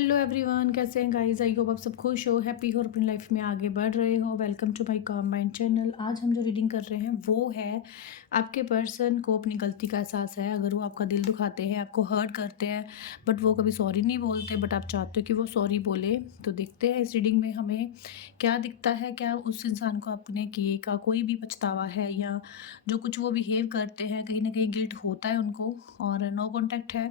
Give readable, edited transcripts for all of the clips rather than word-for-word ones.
Hello everyone, कैसे हैं guys. I hope आप सब खुश हो, हैप्पी हो और अपनी लाइफ में आगे बढ़ रहे हो। वेलकम टू माय काम माइंड चैनल। आज हम जो रीडिंग कर रहे हैं वो है आपके पर्सन को अपनी गलती का एहसास है। अगर वो आपका दिल दुखाते हैं, आपको हर्ट करते हैं, बट वो कभी सॉरी नहीं बोलते, बट आप चाहते हो कि वो सॉरी बोले। तो देखते हैं इस रीडिंग में हमें क्या दिखता है। क्या उस इंसान को अपने किए का कोई भी पछतावा है, या जो कुछ वो बिहेव करते हैं कहीं ना कहीं गिल्ट होता है उनको, और नो कॉन्टैक्ट है।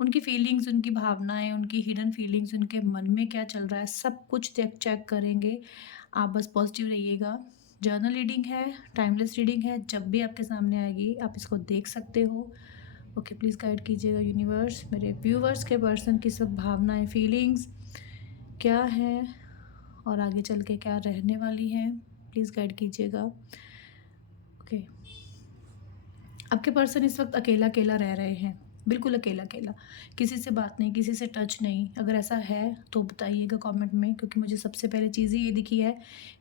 उनकी फीलिंग्स, उनकी भावनाएँ, उनकी हिडन फीलिंग्स, उनके मन में क्या चल रहा है, सब कुछ चेक चेक करेंगे। आप बस पॉजिटिव रहिएगा। जर्नल रीडिंग है, टाइमलेस रीडिंग है, जब भी आपके सामने आएगी आप इसको देख सकते हो। ओके, प्लीज़ गाइड कीजिएगा यूनिवर्स। मेरे व्यूवर्स के पर्सन की सब भावनाएँ, फीलिंग्स क्या हैं और आगे चल के क्या रहने वाली हैं, प्लीज़ गाइड कीजिएगा। ओके, आपके पर्सन इस वक्त अकेला अकेला रह रहे हैं, बिल्कुल अकेला अकेला, किसी से बात नहीं, किसी से टच नहीं। अगर ऐसा है तो बताइएगा कमेंट में, क्योंकि मुझे सबसे पहले चीज़ ही ये दिखी है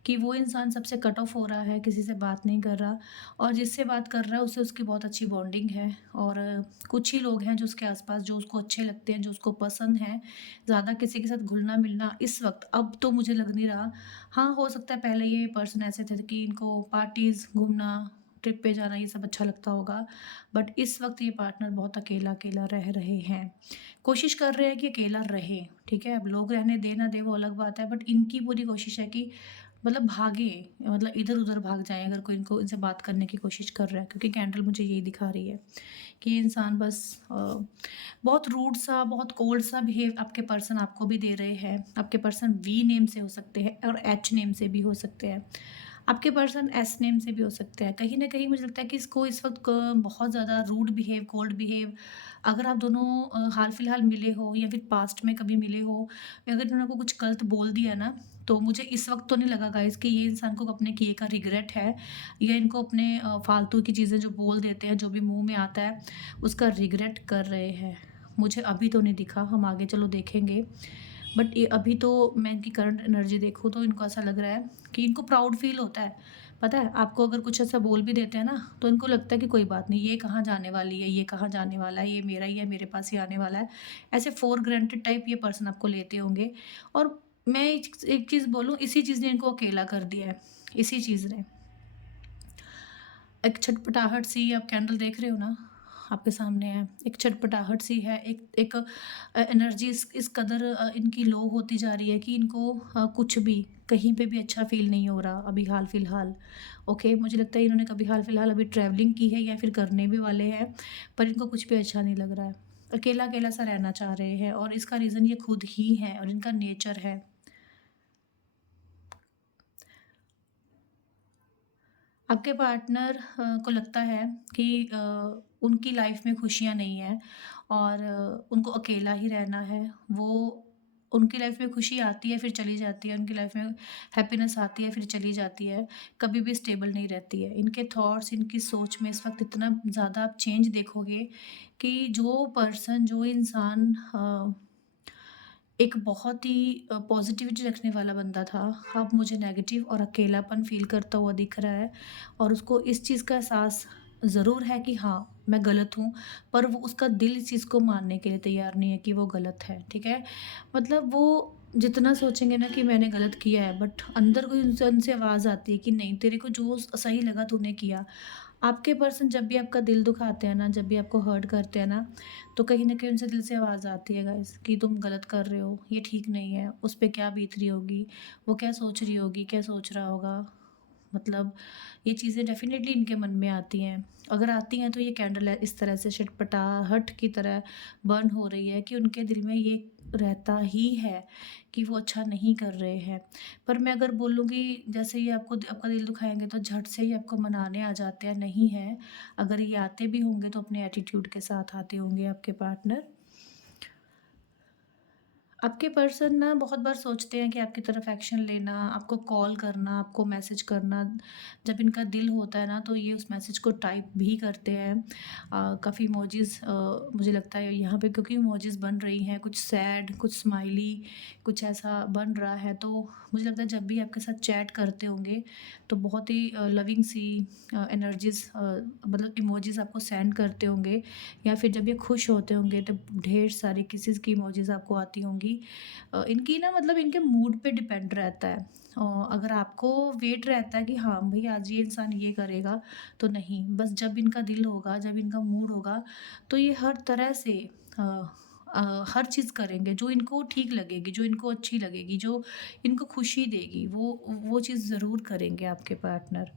कि वो इंसान सबसे कट ऑफ हो रहा है, किसी से बात नहीं कर रहा, और जिससे बात कर रहा है उससे उसकी बहुत अच्छी बॉन्डिंग है। और कुछ ही लोग हैं जो उसके आसपास, जो उसको अच्छे लगते हैं, जो उसको पसंद हैं। ज़्यादा किसी के साथ घुलना मिलना इस वक्त अब तो मुझे लग नहीं रहा। हाँ, हो सकता है पहले ये पर्सन ऐसे थे कि इनको पार्टीज़, घूमना, ट्रिप पे जाना ये सब अच्छा लगता होगा, बट इस वक्त ये पार्टनर बहुत अकेला अकेला रह रहे हैं। कोशिश कर रहे हैं कि अकेला रहे, ठीक है। अब लोग रहने दे ना दे वो अलग बात है, बट इनकी पूरी कोशिश है कि मतलब भागे, मतलब इधर उधर भाग जाए अगर कोई इनको इनसे बात करने की कोशिश कर रहा है, क्योंकि कैंडल मुझे यही दिखा रही है कि ये इंसान बस बहुत रूड सा, बहुत कोल्ड सा बिहेव आपके पर्सन आपको भी दे रहे हैं। आपके पर्सन वी नेम से हो सकते हैं और एच नेम से भी हो सकते हैं। आपके पर्सन एस नेम से भी हो सकते हैं। कहीं न कहीं मुझे लगता है कि इसको इस वक़्त क बहुत ज़्यादा रूड बिहेव, कोल्ड बिहेव, अगर आप दोनों हाल-फिलहाल मिले हो या फिर पास्ट में कभी मिले हो, अगर इन्होंने को कुछ गलत बोल दिया ना, तो मुझे इस वक़्त तो नहीं लगा गाइज़ कि ये इंसान को अपने किए का रिग्रेट है, या इनको अपने फालतू की चीज़ें जो बोल देते हैं, जो भी मुँह में आता है, उसका रिग्रेट कर रहे हैं। मुझे अभी तो नहीं दिखा, हम आगे चलो देखेंगे। बट ये अभी तो मैं इनकी करंट एनर्जी देखूँ तो इनको ऐसा लग रहा है कि इनको प्राउड फ़ील होता है। पता है, आपको अगर कुछ ऐसा बोल भी देते हैं ना, तो इनको लगता है कि कोई बात नहीं, ये कहाँ जाने वाली है, ये कहाँ जाने वाला है, ये मेरा ही है, मेरे पास ही आने वाला है। ऐसे फॉर ग्रांटेड टाइप ये पर्सन आपको लेते होंगे। और मैं एक चीज़ बोलूँ, इसी चीज़ ने इनको अकेला कर दिया है, इसी चीज़ ने। एक छटपटाहट सी आप कैंडल देख रहे हो ना, आपके सामने है। एक छटपटाहट सी है, एक एक एनर्जी इस कदर इनकी लो होती जा रही है कि इनको कुछ भी, कहीं पे भी अच्छा फ़ील नहीं हो रहा अभी हाल-फिलहाल। ओके, मुझे लगता है इन्होंने कभी हाल-फिलहाल अभी ट्रैवलिंग की है या फिर करने भी वाले हैं, पर इनको कुछ भी अच्छा नहीं लग रहा है। अकेला-अकेला सा रहना चाह रहे हैं, और इसका रीज़न ये खुद ही है और इनका नेचर है। आपके पार्टनर को लगता है कि उनकी लाइफ में खुशियाँ नहीं हैं, और उनको अकेला ही रहना है। वो, उनकी लाइफ में खुशी आती है फिर चली जाती है, उनकी लाइफ में हैप्पीनेस आती है फिर चली जाती है, कभी भी स्टेबल नहीं रहती है। इनके थॉट्स, इनकी सोच में इस वक्त इतना ज़्यादा आप चेंज देखोगे कि जो पर्सन, जो इंसान एक बहुत ही पॉज़िटिविटी रखने वाला बंदा था, अब मुझे नेगेटिव और अकेलापन फ़ील करता हुआ दिख रहा है। और उसको इस चीज़ का एहसास ज़रूर है कि हाँ, मैं गलत हूँ, पर वो, उसका दिल इस चीज़ को मानने के लिए तैयार नहीं है कि वो गलत है, ठीक है? मतलब वो जितना सोचेंगे ना कि मैंने गलत किया है, बट अंदर कोई उनसे उनसे आवाज़ आती है कि नहीं, तेरे को जो सही लगा तूने किया। आपके पर्सन जब भी आपका दिल दुखाते हैं ना, जब भी आपको हर्ट करते हैं ना, तो कहीं न कहीं उनसे दिल से आवाज़ आती है गाइज़ कि तुम गलत कर रहे हो, ये ठीक नहीं है, उस पे क्या बीत रही होगी, वो क्या सोच रही होगी, क्या सोच रहा होगा। मतलब ये चीज़ें डेफ़िनेटली इनके मन में आती हैं। अगर आती हैं तो ये कैंडल है इस तरह से छटपटाहट की तरह बर्न हो रही है कि उनके दिल में ये रहता ही है कि वो अच्छा नहीं कर रहे हैं। पर मैं अगर बोलूँ कि जैसे ये आपका दिल दुखाएँगे तो झट से ही आपको मनाने आ जाते हैं, नहीं है। अगर ये आते भी होंगे तो अपने एटीट्यूड के साथ आते होंगे आपके पार्टनर। आपके पर्सन ना बहुत बार सोचते हैं कि आपकी तरफ एक्शन लेना, आपको कॉल करना, आपको मैसेज करना। जब इनका दिल होता है ना तो ये उस मैसेज को टाइप भी करते हैं। काफ़ी इमोजीज़ मुझे लगता है यहाँ पे, क्योंकि इमोजीज़ बन रही हैं, कुछ सैड, कुछ स्माइली, कुछ ऐसा बन रहा है। तो मुझे लगता है जब भी आपके साथ चैट करते होंगे तो बहुत ही लविंग सी एनर्जीज़, मतलब इमोजीज़ आपको सेंड करते होंगे, या फिर जब ये खुश होते होंगे तो ढेर सारी किसेस की इमोजीज़ आपको आती होंगी। इनकी ना मतलब इनके मूड पे डिपेंड रहता है। अगर आपको वेट रहता है कि हाँ भई आज ये इंसान ये करेगा, तो नहीं, बस जब इनका दिल होगा, जब इनका मूड होगा, तो ये हर तरह से अ हर चीज़ करेंगे जो इनको ठीक लगेगी, जो इनको अच्छी लगेगी, जो इनको खुशी देगी, वो चीज़ ज़रूर करेंगे आपके पार्टनर।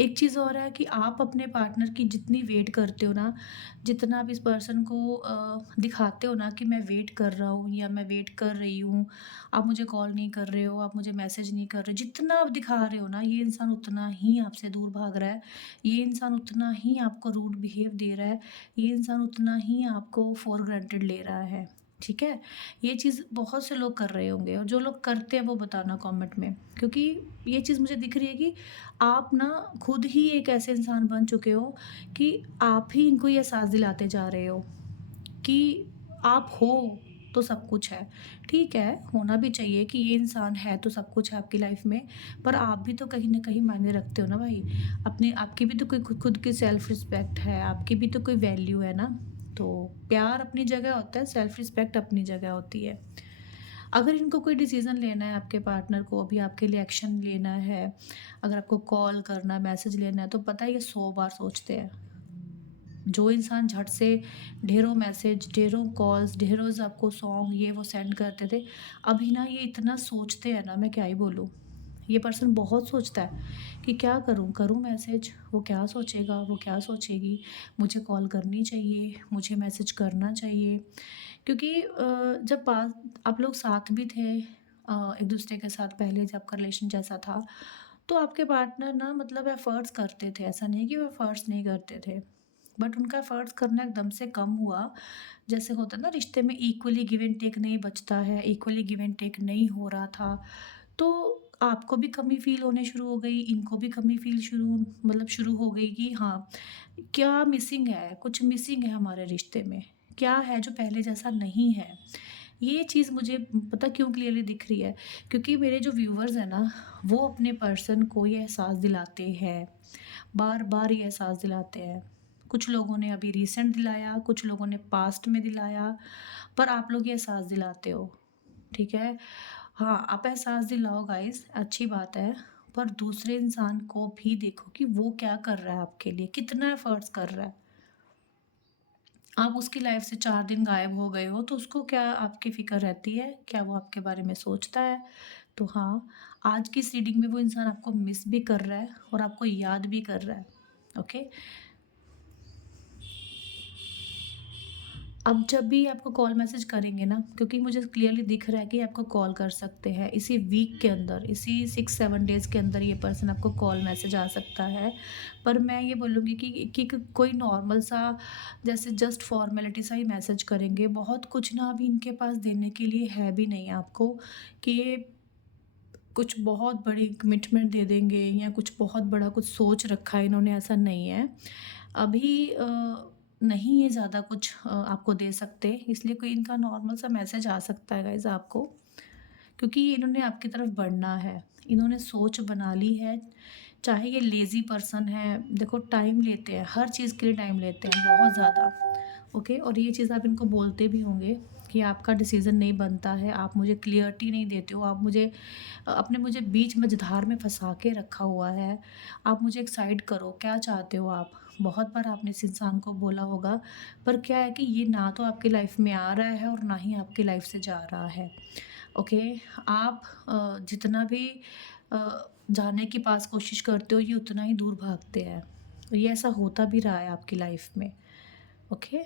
एक चीज़ और है कि आप अपने पार्टनर की जितनी वेट करते हो ना, जितना आप इस पर्सन को दिखाते हो ना कि मैं वेट कर रहा हूँ या मैं वेट कर रही हूँ, आप मुझे कॉल नहीं कर रहे हो, आप मुझे मैसेज नहीं कर रहे, जितना आप दिखा रहे हो ना, ये इंसान उतना ही आपसे दूर भाग रहा है, ये इंसान उतना ही आपको रूड बिहेव दे रहा है, ये इंसान उतना ही आपको फॉर ग्रांटेड ले रहा है, ठीक है? ये चीज़ बहुत से लोग कर रहे होंगे और जो लोग करते हैं वो बताना कमेंट में, क्योंकि ये चीज़ मुझे दिख रही है कि आप ना खुद ही एक ऐसे इंसान बन चुके हो कि आप ही इनको ये एहसास दिलाते जा रहे हो कि आप हो तो सब कुछ है। ठीक है, होना भी चाहिए कि ये इंसान है तो सब कुछ है आपकी लाइफ में, पर आप भी तो कहीं न कहीं मायने रखते हो ना भाई। अपने आपकी भी तो कोई खुद खुद की सेल्फ रिस्पेक्ट है, आपकी भी तो कोई वैल्यू है ना। तो प्यार अपनी जगह होता है, सेल्फ रिस्पेक्ट अपनी जगह होती है। अगर इनको कोई डिसीज़न लेना है आपके पार्टनर को, अभी आपके लिए एक्शन लेना है, अगर आपको कॉल करना है, मैसेज लेना है, तो पता है ये 100 बार सोचते हैं। जो इंसान झट से ढेरों मैसेज, ढेरों कॉल्स, ढेरों आपको सॉन्ग ये वो सेंड करते थे, अभी ना ये इतना सोचते हैं ना, मैं क्या ही बोलूँ। ये पर्सन बहुत सोचता है कि क्या करूँ? करूँ मैसेज? वो क्या सोचेगा? वो क्या सोचेगी? मुझे कॉल करनी चाहिए, मुझे मैसेज करना चाहिए। क्योंकि जब पास आप लोग साथ भी थे एक-दूसरे के साथ पहले जब आपका रिलेशन जैसा था, तो आपके पार्टनर ना मतलब एफ़र्ट्स करते थे, ऐसा नहीं कि वो एफ़र्ट्स नहीं करते थे। बट उनका एफ़र्ट्स करना एकदम से कम हुआ, जैसे होता है ना रिश्ते में इक्वली गिव एंड टेक नहीं बचता है, इक्वली गिव एंड टेक नहीं हो रहा था। तो आपको भी कमी फ़ील होने शुरू हो गई, इनको भी कमी फ़ील शुरू हो गई कि हाँ, क्या मिसिंग है, कुछ मिसिंग है हमारे रिश्ते में, क्या है जो पहले जैसा नहीं है। ये चीज़ मुझे पता क्यों क्लियरली दिख रही है, क्योंकि मेरे जो व्यूअर्स हैं ना, वो अपने पर्सन को ये एहसास दिलाते हैं, बार-बार ये एहसास दिलाते हैं। कुछ लोगों ने अभी रिसेंट दिलाया, कुछ लोगों ने पास्ट में दिलाया, पर आप लोग ये एहसास दिलाते हो, ठीक है? हाँ, आप एहसास दिलाओ गाइज़, अच्छी बात है, पर दूसरे इंसान को भी देखो कि वो क्या कर रहा है आपके लिए, कितना एफ़र्ट्स कर रहा है। आप उसकी लाइफ़ से 4 दिन गायब हो गए हो, तो उसको क्या आपकी फ़िक्र रहती है? क्या वो आपके बारे में सोचता है? तो हाँ, आज की इस रीडिंग में वो इंसान आपको मिस भी कर रहा है और आपको याद भी कर रहा है, ओके? अब जब भी आपको कॉल मैसेज करेंगे ना, क्योंकि मुझे क्लियरली दिख रहा है कि आपको कॉल कर सकते हैं इसी वीक के अंदर, इसी 6-7 डेज़ के अंदर ये पर्सन आपको कॉल मैसेज आ सकता है। पर मैं ये बोलूँगी कि कोई नॉर्मल सा जैसे जस्ट फॉर्मेलिटी सा ही मैसेज करेंगे। बहुत कुछ ना अभी इनके पास देने के लिए है भी नहीं आपको कि ये कुछ बहुत बड़ी कमिटमेंट दे देंगे या कुछ बहुत बड़ा कुछ सोच रखा है इन्होंने, ऐसा नहीं है। अभी नहीं ये ज़्यादा कुछ आपको दे सकते, इसलिए कोई इनका नॉर्मल सा मैसेज आ सकता है गाइज़ आपको, क्योंकि इन्होंने आपकी तरफ बढ़ना है। इन्होंने सोच बना ली है, चाहे ये लेज़ी पर्सन है, देखो टाइम लेते हैं, हर चीज़ के लिए टाइम लेते हैं बहुत ज़्यादा, ओके? और ये चीज़ आप इनको बोलते भी होंगे कि आपका डिसीज़न नहीं बनता है, आप मुझे क्लियरिटी नहीं देते हो, आप मुझे आपने मुझे बीच मझधार में फँसा के रखा हुआ है, आप मुझे एक साइड करो, क्या चाहते हो आप? बहुत बार आपने इस इंसान को बोला होगा, पर क्या है कि ये ना तो आपकी लाइफ़ में आ रहा है और ना ही आपकी लाइफ़ से जा रहा है, ओके? आप जितना भी जाने की पास कोशिश करते हो, ये उतना ही दूर भागते हैं। ये ऐसा होता भी रहा है आपकी लाइफ़ में, ओके?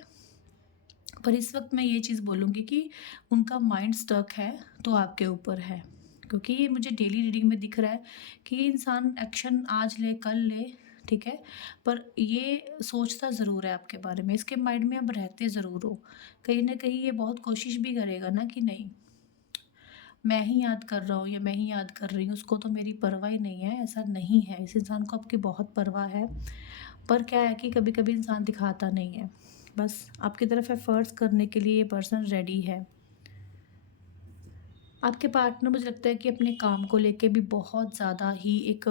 पर इस वक़्त मैं ये चीज़ बोलूँगी कि उनका माइंड स्टक है, तो आपके ऊपर है। क्योंकि ये मुझे डेली रीडिंग में दिख रहा है कि ये इंसान एक्शन आज ले, कल ले, ठीक है? पर ये सोचता ज़रूर है आपके बारे में, इसके माइंड में आप रहते ज़रूर हो। कहीं न कहीं ये बहुत कोशिश भी करेगा ना कि नहीं, मैं ही याद कर रहा हूँ या मैं ही याद कर रही हूँ, उसको तो मेरी परवाह ही नहीं है, ऐसा नहीं है। इस इंसान को आपकी बहुत परवाह है, पर क्या है कि कभी-कभी इंसान दिखाता नहीं है। बस आपकी तरफ एफ़र्ट्स करने के लिए ये पर्सन रेडी है। आपके पार्टनर मुझे लगता है कि अपने काम को लेके भी बहुत ज़्यादा ही एक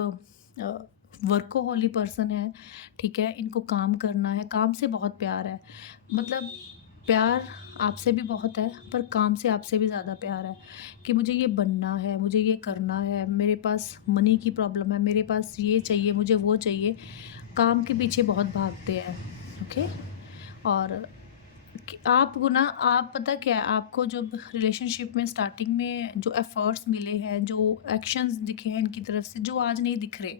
वर्कोहॉली पर्सन है, ठीक है? इनको काम करना है, काम से बहुत प्यार है। मतलब प्यार आपसे भी बहुत है, पर काम से आपसे भी ज़्यादा प्यार है कि मुझे ये बनना है, मुझे ये करना है, मेरे पास मनी की प्रॉब्लम है, मेरे पास ये चाहिए, मुझे वो चाहिए। काम के पीछे बहुत भागते हैं, ओके? और कि आपको ना, आप पता क्या है, आपको जब रिलेशनशिप में स्टार्टिंग में जो एफर्ट्स मिले हैं, जो एक्शंस दिखे हैं इनकी तरफ से, जो आज नहीं दिख रहे।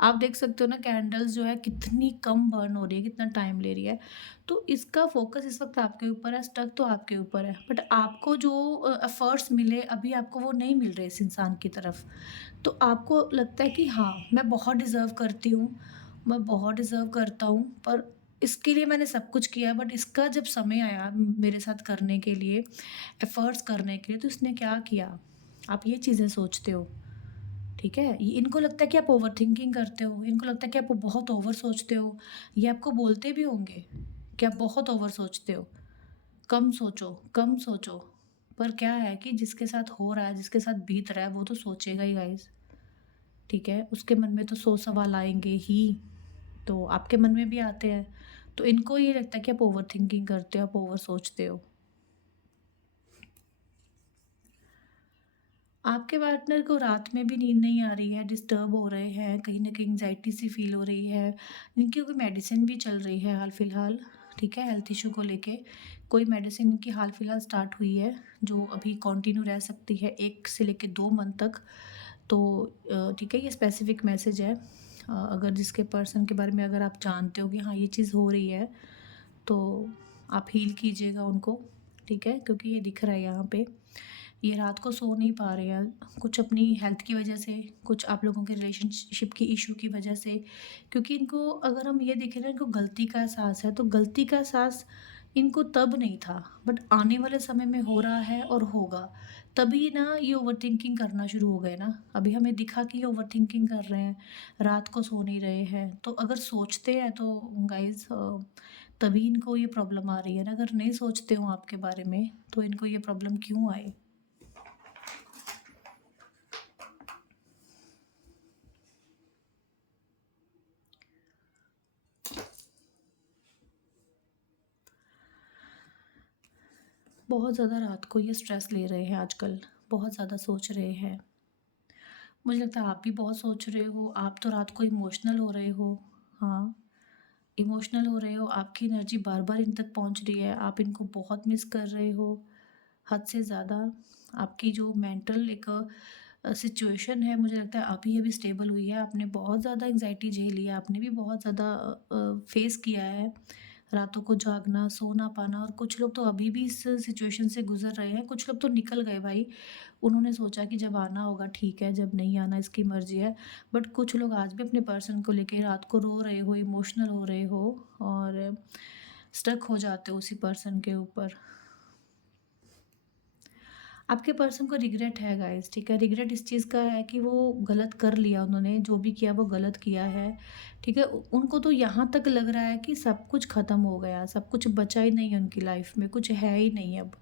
आप देख सकते हो ना, कैंडल्स जो है कितनी कम बर्न हो रही है, कितना टाइम ले रही है। तो इसका फोकस इस वक्त आपके ऊपर है, स्टक तो आपके ऊपर है, बट आपको जो एफर्ट्स मिले अभी आपको वो नहीं मिल रहे इस इंसान की तरफ। तो आपको लगता है कि हाँ, मैं बहुत डिज़र्व करती हूँ, मैं बहुत डिज़र्व करता हूँ, पर इसके लिए मैंने सब कुछ किया, बट इसका जब समय आया मेरे साथ करने के लिए, एफ़र्ट्स करने के लिए, तो इसने क्या किया? आप ये चीज़ें सोचते हो, ठीक है? ये इनको लगता है कि आप ओवरथिंकिंग करते हो, इनको लगता है कि आप बहुत ओवर सोचते हो। ये आपको बोलते भी होंगे कि आप बहुत ओवर सोचते हो, कम सोचो, कम सोचो। पर क्या है कि जिसके साथ हो रहा है, जिसके साथ बीत रहा है, वो तो सोचेगा ही गाइज़। ठीक है? उसके मन में तो 100 सवाल आएँगे ही, तो आपके मन में भी आते हैं। तो इनको ये लगता है कि आप ओवरथिंकिंग करते हो, आप ओवर सोचते हो। आपके पार्टनर को रात में भी नींद नहीं आ रही है, डिस्टर्ब हो रहे हैं, कहीं न कहीं एंग्ज़ायटी सी फ़ील हो रही है। इनकी कोई मेडिसिन भी चल रही है हाल-फिलहाल, ठीक है? हेल्थ इश्यू को लेके। कोई मेडिसिन इनकी हाल-फिलहाल स्टार्ट हुई है, जो अभी कंटिन्यू रह सकती है 1 से लेके 2 मंथ तक। तो ठीक है, ये स्पेसिफिक मैसेज है। अगर जिसके पर्सन के बारे में अगर आप जानते हो कि हाँ, ये चीज़ हो रही है, तो आप हील कीजिएगा उनको, ठीक है? क्योंकि ये दिख रहा है यहाँ पे। ये रात को सो नहीं पा रहे हैं, कुछ अपनी हेल्थ की वजह से, कुछ आप लोगों के रिलेशनशिप की इश्यू की वजह से। क्योंकि इनको अगर हम ये देखें ना, इनको गलती का एहसास है, तो गलती का एहसास इनको तब नहीं था, बट आने वाले समय में हो रहा है और होगा। तभी ना ये ओवरथिंकिंग करना शुरू हो गए ना। अभी हमें दिखा कि ये ओवरथिंकिंग कर रहे हैं, रात को सो नहीं रहे हैं। तो अगर सोचते हैं तो गाइज़, तभी इनको ये प्रॉब्लम आ रही है ना। अगर नहीं सोचते हो आपके बारे में, तो इनको ये प्रॉब्लम क्यों आए? बहुत ज़्यादा रात को ये स्ट्रेस ले रहे हैं आजकल, बहुत ज़्यादा सोच रहे हैं। मुझे लगता है आप भी बहुत सोच रहे हो, आप तो रात को इमोशनल हो रहे हो। हाँ, इमोशनल हो रहे हो, आपकी एनर्जी बार-बार इन तक पहुँच रही है, आप इनको बहुत मिस कर रहे हो, हद से ज़्यादा। आपकी जो मेंटल एक सिचुएशन है, मुझे लगता है अभी अभी स्टेबल हुई है। आपने बहुत ज़्यादा एंग्ज़ायटी झेली है, आपने भी बहुत ज़्यादा फेस किया है, रातों को जागना, सो ना पाना। और कुछ लोग तो अभी भी इस सिचुएशन से गुज़र रहे हैं, कुछ लोग तो निकल गए भाई। उन्होंने सोचा कि जब आना होगा ठीक है, जब नहीं आना इसकी मर्ज़ी है। बट कुछ लोग आज भी अपने पर्सन को लेके रात को रो रहे हो, इमोशनल हो रहे हो और स्टक हो जाते हो उसी पर्सन के ऊपर। आपके पर्सन को रिग्रेट है गाइस, ठीक है? रिग्रेट इस चीज़ का है कि वो गलत कर लिया उन्होंने, जो भी किया वो गलत किया है, ठीक है? उनको तो यहाँ तक लग रहा है कि सब कुछ ख़त्म हो गया, सब कुछ बचा ही नहीं है उनकी लाइफ में, कुछ है ही नहीं अब।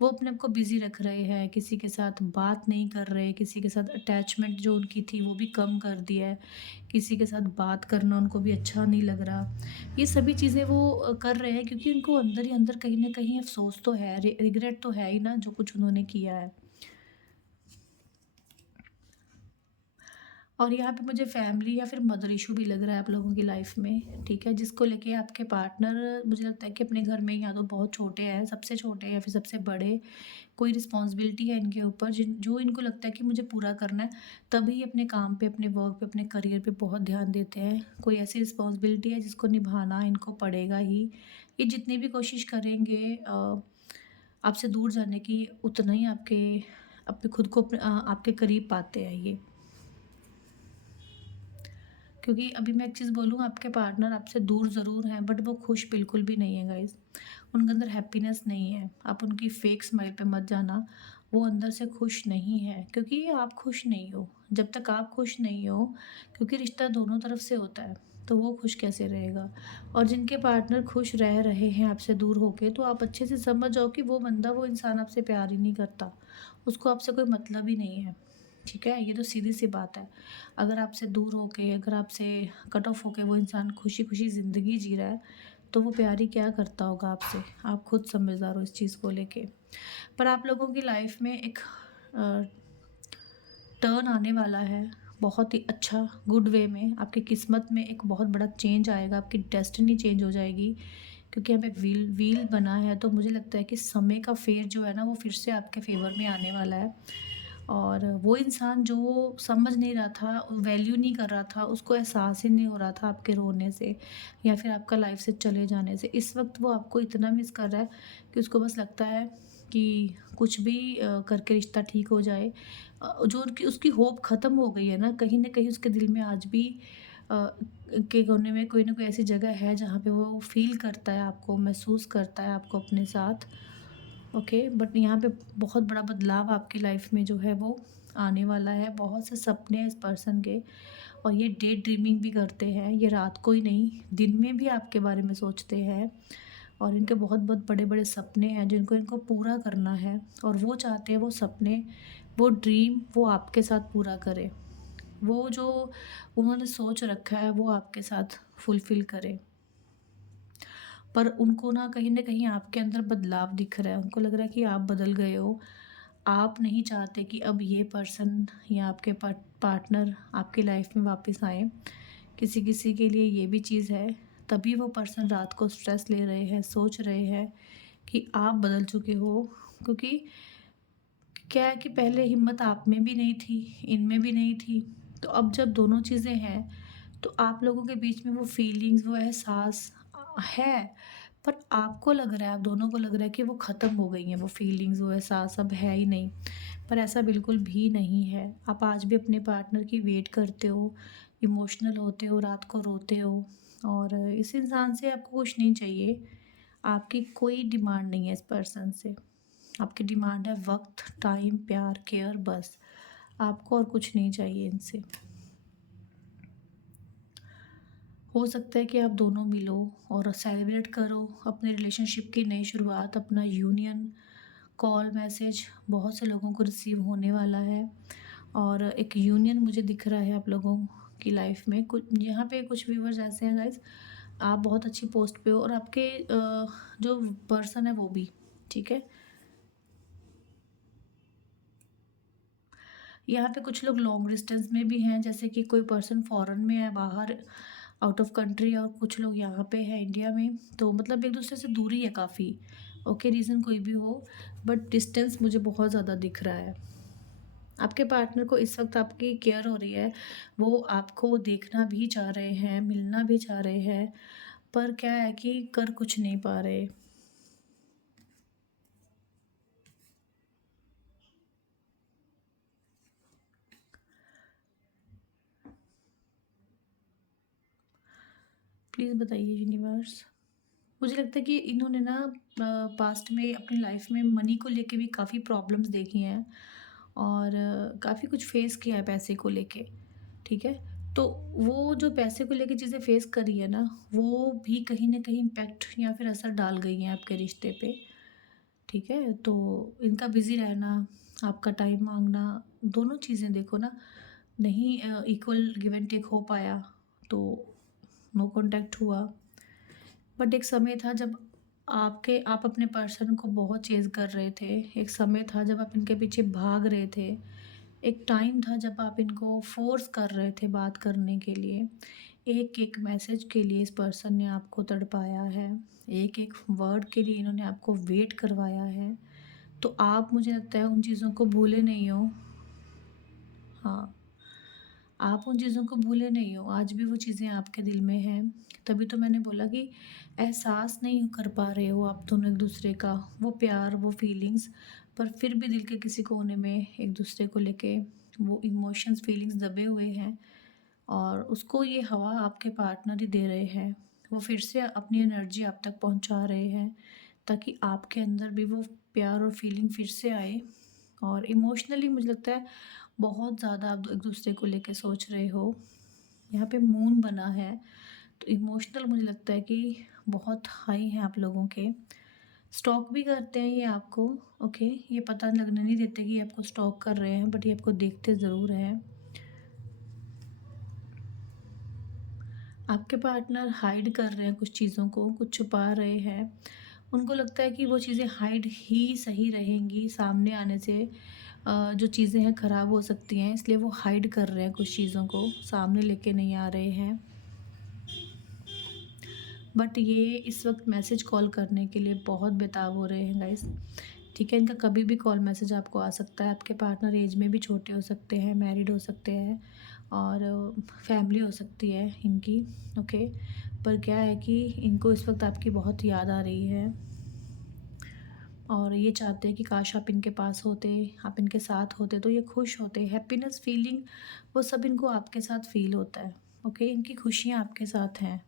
वो अपने आप को बिज़ी रख रहे हैं, किसी के साथ बात नहीं कर रहे, किसी के साथ अटैचमेंट जो उनकी थी वो भी कम कर दिया है, किसी के साथ बात करना उनको भी अच्छा नहीं लग रहा। ये सभी चीज़ें वो कर रहे हैं क्योंकि उनको अंदर ही अंदर कहीं न कहीं अफ़सोस तो है, रिग्रेट तो है ही ना, जो कुछ उन्होंने किया है। और यहाँ पे मुझे फैमिली या फिर मदर इशू भी लग रहा है आप लोगों की लाइफ में, ठीक है? जिसको लेके आपके पार्टनर, मुझे लगता है कि अपने घर में या तो बहुत छोटे हैं, सबसे छोटे या फिर सबसे बड़े, कोई रिस्पॉन्सिबिलिटी है इनके ऊपर जिन जो इनको लगता है कि मुझे पूरा करना है, तभी अपने काम पे, अपने वर्क पे, अपने करियर पे बहुत ध्यान देते हैं। कोई ऐसी रिस्पॉन्सिबिलिटी है जिसको निभाना इनको पड़ेगा ही। ये जितनी भी कोशिश करेंगे आपसे दूर जाने की, उतना ही आपके अपने खुद को आपके करीब पाते हैं ये। क्योंकि अभी मैं एक चीज़ बोलूँ, आपके पार्टनर आपसे दूर ज़रूर हैं, बट वो खुश बिल्कुल भी नहीं है गाइज़। उनके अंदर हैप्पीनेस नहीं है। आप उनकी फेक स्माइल पे मत जाना, वो अंदर से खुश नहीं है, क्योंकि आप खुश नहीं हो। जब तक आप खुश नहीं हो, क्योंकि रिश्ता दोनों तरफ से होता है, तो वो खुश कैसे रहेगा? और जिनके पार्टनर खुश रह रहे हैं आपसे दूर होके, तो आप अच्छे से समझ जाओ कि वो बंदा, वो इंसान आपसे प्यार ही नहीं करता। उसको आपसे कोई मतलब ही नहीं है, ठीक है? ये तो सीधी-सी बात है। अगर आपसे दूर होके, अगर आपसे कट ऑफ होके वो इंसान खुशी-खुशी ज़िंदगी जी रहा है, तो वो प्यार ही क्या करता होगा आपसे। आप खुद समझदार हो इस चीज़ को लेके। पर आप लोगों की लाइफ में एक टर्न आने वाला है, बहुत ही अच्छा गुड वे में। आपकी किस्मत में एक बहुत बड़ा चेंज आएगा, आपकी डेस्टिनी चेंज हो जाएगी, क्योंकि यहाँ पे व्हील व्हील बना है। तो मुझे लगता है कि समय का फेर जो है ना, वो फिर से आपके फेवर में आने वाला है। और वो इंसान जो समझ नहीं रहा था, वैल्यू नहीं कर रहा था, उसको एहसास ही नहीं हो रहा था आपके रोने से या फिर आपका लाइफ से चले जाने से, इस वक्त वो आपको इतना मिस कर रहा है कि उसको बस लगता है कि कुछ भी करके रिश्ता ठीक हो जाए। जो उनकी उसकी होप ख़त्म हो गई है ना, कहीं न कहीं उसके दिल में आज भी अ, के कोने में कोई ना कोई ऐसी जगह है जहाँ पे वो फ़ील करता है आपको, महसूस करता है आपको अपने साथ। ओके, बट यहाँ पे बहुत बड़ा बदलाव आपकी लाइफ में जो है वो आने वाला है। बहुत से सपने हैं इस पर्सन के, और ये डे ड्रीमिंग भी करते हैं। ये रात को ही नहीं, दिन में भी आपके बारे में सोचते हैं, और इनके बहुत बहुत बड़े बड़े सपने हैं जिनको इनको पूरा करना है। और वो चाहते हैं वो सपने, वो ड्रीम वो आपके साथ पूरा करें। वो जो उन्होंने सोच रखा है वो आपके साथ फुलफ़िल करें। पर उनको ना कहीं न कहीं आपके अंदर बदलाव दिख रहा है। उनको लग रहा है कि आप बदल गए हो। आप नहीं चाहते कि अब ये पर्सन या आपके पार्टनर आपकी लाइफ़ में वापस आएँ। किसी-किसी के लिए ये भी चीज़ है, तभी वो पर्सन रात को स्ट्रेस ले रहे हैं, सोच रहे हैं कि आप बदल चुके हो। क्योंकि क्या है कि पहले हिम्मत आप में भी नहीं थी, इनमें भी नहीं थी। तो अब जब दोनों चीज़ें हैं, तो आप लोगों के बीच में वो फीलिंग्स, वो एहसास है, पर आपको लग रहा है, आप दोनों को लग रहा है कि वो ख़त्म हो गई हैं, वो फीलिंग्स, वो एहसास अब है ही नहीं। पर ऐसा बिल्कुल भी नहीं है। आप आज भी अपने पार्टनर की वेट करते हो, इमोशनल होते हो, रात को रोते हो, और इस इंसान से आपको कुछ नहीं चाहिए। आपकी कोई डिमांड नहीं है इस पर्सन से। आपकी डिमांड है वक़्त, टाइम, प्यार, केयर, बस। आपको और कुछ नहीं चाहिए इनसे। हो सकता है कि आप दोनों मिलो और सेलिब्रेट करो अपने रिलेशनशिप की नई शुरुआत, अपना यूनियन। कॉल, मैसेज बहुत से लोगों को रिसीव होने वाला है, और एक यूनियन मुझे दिख रहा है आप लोगों की लाइफ में। कुछ यहाँ पे कुछ व्यूअर्स ऐसे हैं गाइस, आप बहुत अच्छी पोस्ट पे हो, और आपके जो पर्सन है वो भी, ठीक है। यहाँ पे कुछ लोग लॉन्ग डिस्टेंस में भी हैं, जैसे कि कोई पर्सन फॉरेन में है, बाहर आउट ऑफ कंट्री, और कुछ लोग यहाँ पे हैं इंडिया में। तो मतलब एक दूसरे से दूरी है काफ़ी। ओके, रीज़न कोई भी हो, बट डिस्टेंस मुझे बहुत ज़्यादा दिख रहा है। आपके पार्टनर को इस वक्त आपकी केयर हो रही है, वो आपको देखना भी चाह रहे हैं, मिलना भी चाह रहे हैं, पर क्या है कि कर कुछ नहीं पा रहे। प्लीज़ बताइए यूनिवर्स। मुझे लगता है कि इन्होंने ना पास्ट में अपनी लाइफ में मनी को लेके भी काफ़ी प्रॉब्लम्स देखी हैं, और काफ़ी कुछ फेस किया है पैसे को लेके, ठीक है। तो वो जो पैसे को लेके चीज़ें फेस करी है ना, वो भी कहीं ना कहीं इम्पैक्ट या फिर असर डाल गई हैं आपके रिश्ते पे, ठीक है। तो इनका बिजी रहना, आपका टाइम मांगना, दोनों चीज़ें देखो ना, नहीं इक्वल गिव एंड टेक हो पाया, तो नो कांटेक्ट हुआ। बट एक समय था जब आप अपने पर्सन को बहुत चेज़ कर रहे थे। एक समय था जब आप इनके पीछे भाग रहे थे। एक टाइम था जब आप इनको फ़ोर्स कर रहे थे बात करने के लिए। एक-एक मैसेज के लिए इस पर्सन ने आपको तड़पाया है। एक-एक वर्ड के लिए इन्होंने आपको वेट करवाया है। तो आप, मुझे लगता है, उन चीज़ों को भूले नहीं हो। हाँ। आप उन चीज़ों को भूले नहीं हो, आज भी वो चीज़ें आपके दिल में हैं। तभी तो मैंने बोला कि एहसास नहीं कर पा रहे हो आप दोनों एक-दूसरे का, वो प्यार, वो फीलिंग्स, पर फिर भी दिल के किसी कोने में एक-दूसरे को लेके वो इमोशंस, फीलिंग्स दबे हुए हैं, और उसको ये हवा आपके पार्टनर ही दे रहे हैं। वो फिर से अपनी एनर्जी आप तक पहुँचा रहे हैं, ताकि आपके अंदर भी वो प्यार और फीलिंग फिर से आए। और इमोशनली मुझे लगता है बहुत ज़्यादा आप एक दूसरे को लेके सोच रहे हो। यहाँ पे मून बना है, तो इमोशनल मुझे लगता है कि बहुत हाई हैं आप लोगों के। स्टॉक भी करते हैं ये आपको। ओके, ये पता लगने नहीं देते कि ये आपको स्टॉक कर रहे हैं, बट ये आपको देखते ज़रूर हैं। आपके पार्टनर हाइड कर रहे हैं कुछ चीज़ों को, कुछ छुपा रहे हैं। उनको लगता है कि वो चीज़ें हाइड ही सही रहेंगी, सामने आने से जो चीज़ें हैं ख़राब हो सकती हैं, इसलिए वो हाइड कर रहे हैं कुछ चीज़ों को, सामने लेके नहीं आ रहे हैं। बट ये इस वक्त मैसेज कॉल करने के लिए बहुत बेताब हो रहे हैं गाइस। ठीक है, इनका कभी भी कॉल मैसेज आपको आ सकता है। आपके पार्टनर एज में भी छोटे हो सकते हैं, मैरिड हो सकते हैं और फैमिली हो सकती है इनकी। ओके, पर क्या है कि इनको इस वक्त आपकी बहुत याद आ रही है और ये चाहते हैं कि काश आप इनके पास होते, आप इनके साथ होते तो ये खुश होते। हैप्पीनेस फीलिंग वो सब इनको आपके साथ फील होता है। ओके, इनकी खुशियाँ आपके साथ हैं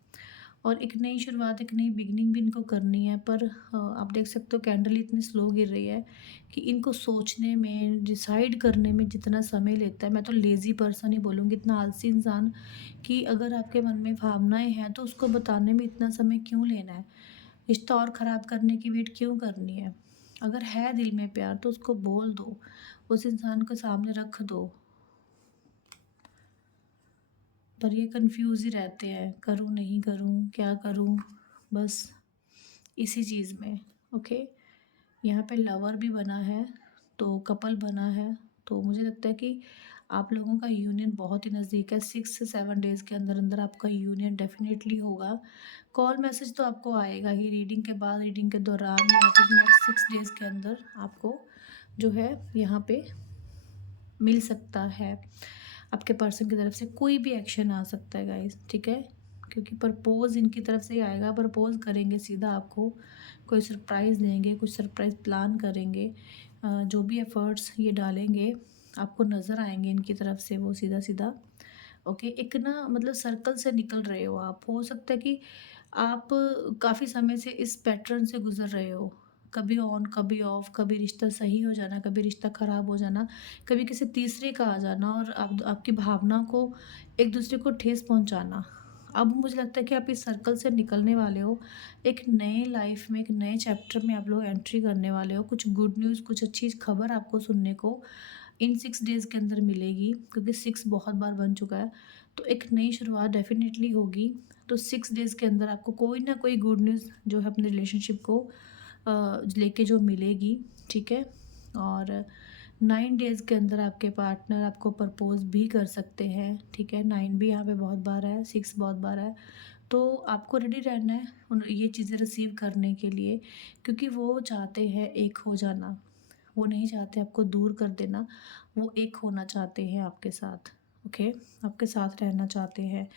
और एक नई शुरुआत, एक नई बिगिनिंग भी इनको करनी है। पर आप देख सकते हो कैंडल इतनी स्लो गिर रही है कि इनको सोचने में, डिसाइड करने में जितना समय लेता है, मैं तो लेज़ी पर्सन ही बोलूँगी, इतना आलसी इंसान कि अगर आपके मन में भावनाएँ हैं तो उसको बताने में इतना समय क्यों लेना है? रिश्ता और ख़राब करने की वेट क्यों करनी है? अगर है दिल में प्यार तो उसको बोल दो, उस इंसान को सामने रख दो। पर ये कन्फ्यूज़ ही रहते हैं, करूँ नहीं करूँ, क्या करूँ? बस इसी चीज़ में। ओके, यहाँ पे लवर भी बना है, तो कपल बना है, तो मुझे लगता है कि आप लोगों का यूनियन बहुत ही नज़दीक है। 6 से 7 डेज़ के अंदर-अंदर आपका यूनियन डेफ़िनेटली होगा। कॉल मैसेज तो आपको आएगा ही, रीडिंग के बाद, रीडिंग के दौरान या फिर नेक्स्ट 6 डेज़ के अंदर आपको जो है यहाँ पे मिल सकता है। आपके पर्सन की तरफ से कोई भी एक्शन आ सकता है गाइस, ठीक है? क्योंकि प्रपोज़ इनकी तरफ से ही आएगा, प्रपोज़ करेंगे सीधा आपको, कोई सरप्राइज़ देंगे, कुछ सरप्राइज़ प्लान करेंगे। जो भी एफ़र्ट्स ये डालेंगे, आपको नज़र आएँगे इनकी तरफ से वो सीधा-सीधा। ओके, एक ना मतलब सर्कल से निकल रहे हो आप। हो सकता है कि आप काफ़ी समय से इस पैटर्न से गुज़र रहे हो। कभी ऑन, कभी ऑफ, कभी रिश्ता सही हो जाना, कभी रिश्ता ख़राब हो जाना, कभी किसी तीसरे का आ जाना और आप आपकी भावना को एक-दूसरे को ठेस पहुँचाना। अब मुझे लगता है कि आप इस सर्कल से निकलने वाले हो। एक नए लाइफ़ में, एक नए चैप्टर में आप लोग एंट्री करने वाले हो। कुछ गुड न्यूज़, कुछ अच्छी खबर आपको सुनने को इन 6 डेज़ के अंदर मिलेगी, क्योंकि 6 बहुत बार बन चुका है। तो एक नई शुरुआत डेफ़िनेटली होगी। तो 6 डेज़ के अंदर आपको कोई ना कोई गुड न्यूज़ जो है अपने रिलेशनशिप को लेके जो मिलेगी, ठीक है? और 9 डेज़ के अंदर आपके पार्टनर आपको प्रपोज़ भी कर सकते हैं, ठीक है? 9 भी यहाँ पे बहुत बार है, 6 बहुत बार है। तो आपको रेडी रहना है उन ये चीज़ें रिसीव करने के लिए, क्योंकि वो चाहते हैं एक हो जाना। वो नहीं चाहते आपको दूर कर देना, वो एक होना चाहते हैं आपके साथ, ओके? आपके साथ रहना चाहते हैं।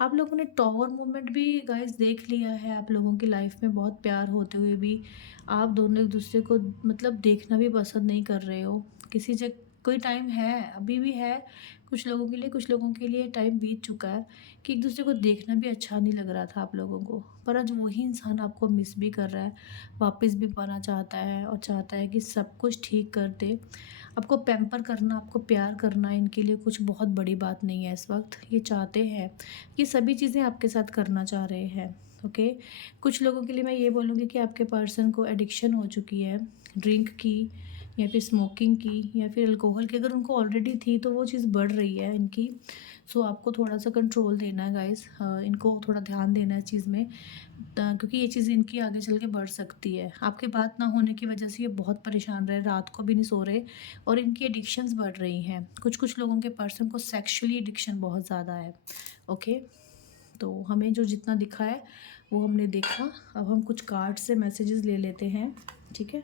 आप लोगों ने टॉवर मूवमेंट भी गाइस देख लिया है, आप लोगों की लाइफ में बहुत प्यार होते हुए भी आप दोनों एक-दूसरे को मतलब देखना भी पसंद नहीं कर रहे हो। किसी जग कोई टाइम है, अभी भी है कुछ लोगों के लिए, कुछ लोगों के लिए टाइम बीत चुका है कि एक-दूसरे को देखना भी अच्छा नहीं लग रहा था आप लोगों को। पर आज वही इंसान आपको मिस भी कर रहा है, वापस भी पाना चाहता है और चाहता है कि सब कुछ ठीक कर दे। आपको पैम्पर करना, आपको प्यार करना इनके लिए कुछ बहुत बड़ी बात नहीं है इस वक़्त। ये चाहते हैं, ये सभी चीज़ें आपके साथ करना चाह रहे हैं, ओके? कुछ लोगों के लिए मैं ये बोलूँगी कि आपके पर्सन को एडिक्शन हो चुकी है ड्रिंक की या फिर स्मोकिंग की या फिर अल्कोहल की। अगर उनको ऑलरेडी थी तो वो चीज़ बढ़ रही है इनकी। सो आपको थोड़ा-सा कंट्रोल देना है गाइज़। इनको थोड़ा ध्यान देना है इस चीज़ में। क्योंकि ये चीज़ इनकी आगे चल के बढ़ सकती है। आपकी बात ना होने की वजह से ये बहुत परेशान रहे, रात को भी नहीं सो रहे और इनकी एडिक्शंस बढ़ रही हैं। कुछ-कुछ लोगों के पर्सन को सेक्सुअली एडिक्शन बहुत ज़्यादा है, ओके? तो हमें जो जितना दिखा है, वो हमने देखा। अब हम कुछ कार्ड से मैसेजेस ले लेते हैं, ठीक है?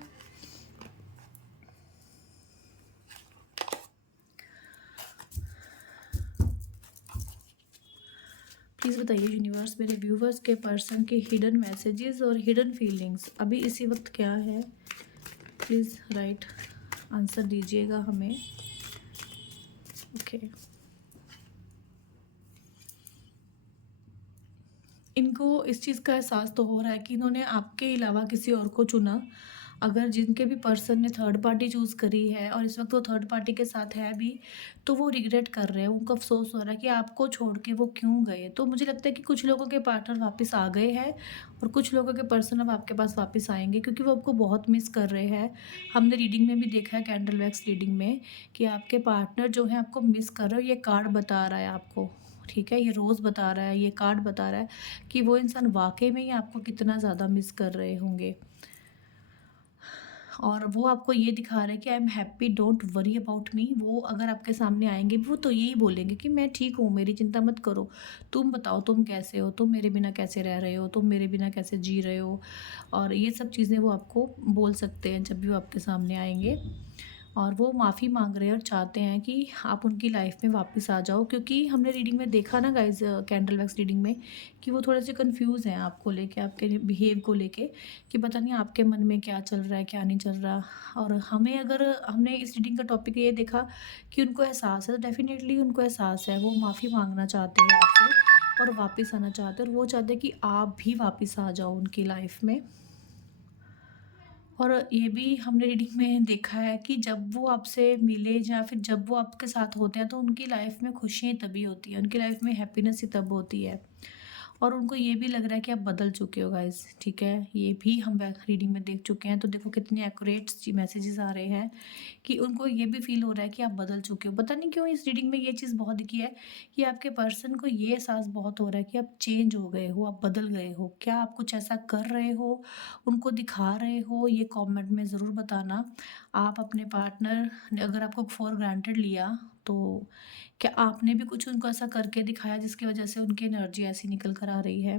प्लीज़ बताइए यूनिवर्स, मेरे व्यूवर्स के पर्सन के हिडन मैसेजेस और हिडन फीलिंग्स अभी इसी वक्त क्या है? प्लीज़ राइट आंसर दीजिएगा हमें। ओके, इनको इस चीज़ का एहसास तो हो रहा है कि इन्होंने आपके अलावा किसी और को चुना। अगर जिनके भी पर्सन ने थर्ड पार्टी चूज़ करी है और इस वक्त वो थर्ड पार्टी के साथ है भी, तो वो रिग्रेट कर रहे हैं, उनको अफसोस हो रहा है कि आपको छोड़ के वो क्यों गए। तो मुझे लगता है कि कुछ लोगों के पार्टनर वापस आ गए हैं और कुछ लोगों के पर्सन अब आपके पास वापस आएंगे, क्योंकि वो आपको बहुत मिस कर रहे हैं। हमने रीडिंग में भी देखा है, कैंडल वैक्स रीडिंग में, कि आपके पार्टनर जो है आपको मिस कर रहे हो, ये कार्ड बता रहा है आपको। ठीक है, ये रोज़ बता रहा है, ये कार्ड बता रहा है कि वो इंसान वाक़ई में ही आपको कितना ज़्यादा मिस कर रहे होंगे। और वो आपको ये दिखा रहा है कि I am happy, don't worry about me. वो अगर आपके सामने आएँगे वो तो यही बोलेंगे कि मैं ठीक हूँ, मेरी चिंता मत करो। तुम बताओ तुम कैसे हो? तुम मेरे बिना कैसे रह रहे हो? तुम मेरे बिना कैसे जी रहे हो? और ये सब चीज़ें वो आपको बोल सकते हैं जब भी वो आपके सामने आएँगे। और वो माफ़ी माँग रहे हैं और चाहते हैं कि आप उनकी लाइफ में वापस आ जाओ, क्योंकि हमने रीडिंग में देखा ना गाइज़, कैंडल वैक्स रीडिंग में, कि वो थोड़े से कंफ्यूज हैं आपको लेके, आपके बिहेव को लेके, कि पता नहीं आपके मन में क्या चल रहा है क्या नहीं चल रहा। और हमें, अगर हमने इस रीडिंग का टॉपिक ये देखा कि उनको एहसास है, तो डेफिनेटली उनको एहसास है, वो माफ़ी मांगना चाहते हैं आपसे और वापस आना चाहते हैं, और वो चाहते हैं कि आप भी वापस आ जाओ उनकी लाइफ में। और ये भी हमने रीडिंग में देखा है कि जब वो आपसे मिले या फिर जब वो आपके साथ होते हैं, तो उनकी लाइफ में खुशियाँ तभी होती हैं, उनकी लाइफ में हैप्पीनेस ही तब होती है। और उनको ये भी लग रहा है कि आप बदल चुके हो गाइस, ठीक है, ये भी हम बैक रीडिंग में देख चुके हैं। तो देखो कितने एक्यूरेट मैसेजेस आ रहे हैं कि उनको ये भी फील हो रहा है कि आप बदल चुके हो। पता नहीं क्यों इस रीडिंग में ये चीज़ बहुत दिखी है कि आपके पर्सन को ये एहसास बहुत हो रहा है कि आप चेंज हो गए हो, आप बदल गए हो। क्या आप कुछ ऐसा कर रहे हो, उनको दिखा रहे हो? ये कमेंट में ज़रूर बताना। आप अपने पार्टनर ने अगर आपको फॉर ग्रांटेड लिया, तो क्या आपने भी कुछ उनको ऐसा करके दिखाया जिसकी वजह से उनकी एनर्जी ऐसी निकल कर आ रही है?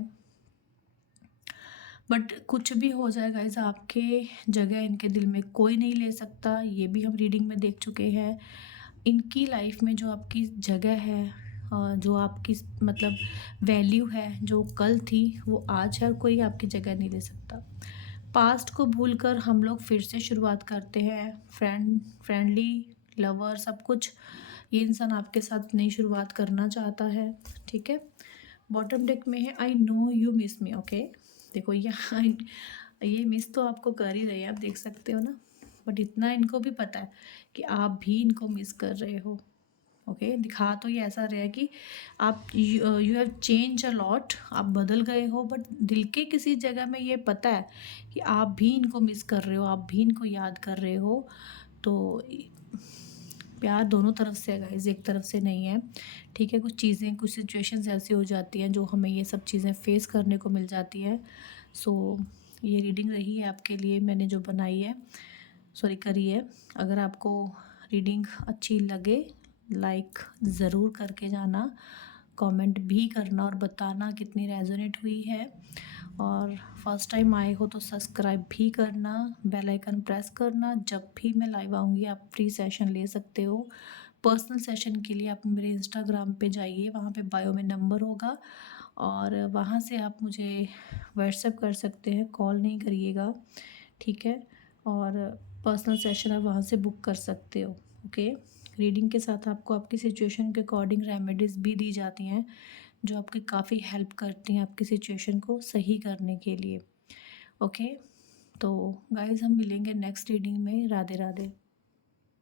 बट कुछ भी हो जाए गाइज़, आपके जगह इनके दिल में कोई नहीं ले सकता, ये भी हम रीडिंग में देख चुके हैं। इनकी लाइफ में जो आपकी जगह है, जो आपकी मतलब वैल्यू है, जो कल थी वो आज है, और कोई आपकी जगह नहीं ले सकता। पास्ट को भूलकर हम लोग फिर से शुरुआत करते हैं, फ्रेंडली, लवर, सब कुछ। ये इंसान आपके साथ नई शुरुआत करना चाहता है, ठीक है। बॉटम डेक में है I know you miss me, okay. देखो ये मिस तो आपको कर ही रहे हैं, आप देख सकते हो ना। बट इतना इनको भी पता है कि आप भी इनको मिस कर रहे हो, ओके। दिखा तो ये ऐसा रहा है कि आप you have change a lot, आप बदल गए हो, बट दिल के किसी जगह में ये पता है कि आप भी इनको मिस कर रहे हो, आप भी इनको याद कर रहे हो। तो प्यार दोनों तरफ से है गाइस, एक तरफ से नहीं है, ठीक है। कुछ चीज़ें, कुछ सिचुएशंस ऐसी हो जाती हैं जो हमें ये सब चीज़ें फेस करने को मिल जाती है। सो ये रीडिंग रही है आपके लिए, मैंने जो बनाई है, सॉरी करी है। अगर आपको रीडिंग अच्छी लगे, लाइक ज़रूर करके जाना, कमेंट भी करना और बताना कितनी रेजोनेट हुई है। और फर्स्ट टाइम आए हो तो सब्सक्राइब भी करना, बेल आइकन प्रेस करना। जब भी मैं लाइव आऊँगी आप फ्री सेशन ले सकते हो। पर्सनल सेशन के लिए आप मेरे इंस्टाग्राम पे जाइए, वहाँ पे बायो में नंबर होगा, और वहाँ से आप मुझे व्हाट्सएप कर सकते हैं, कॉल नहीं करिएगा, ठीक है। और पर्सनल सेशन आप वहाँ से बुक कर सकते हो, ओके। रीडिंग के साथ आपको आपकी सिचुएशन के अकॉर्डिंग रेमेडीज़ भी दी जाती हैं, जो आपकी काफ़ी हेल्प करती हैं आपकी सिचुएशन को सही करने के लिए, ओके। तो गाइज़ हम मिलेंगे नेक्स्ट रीडिंग में। राधे राधे।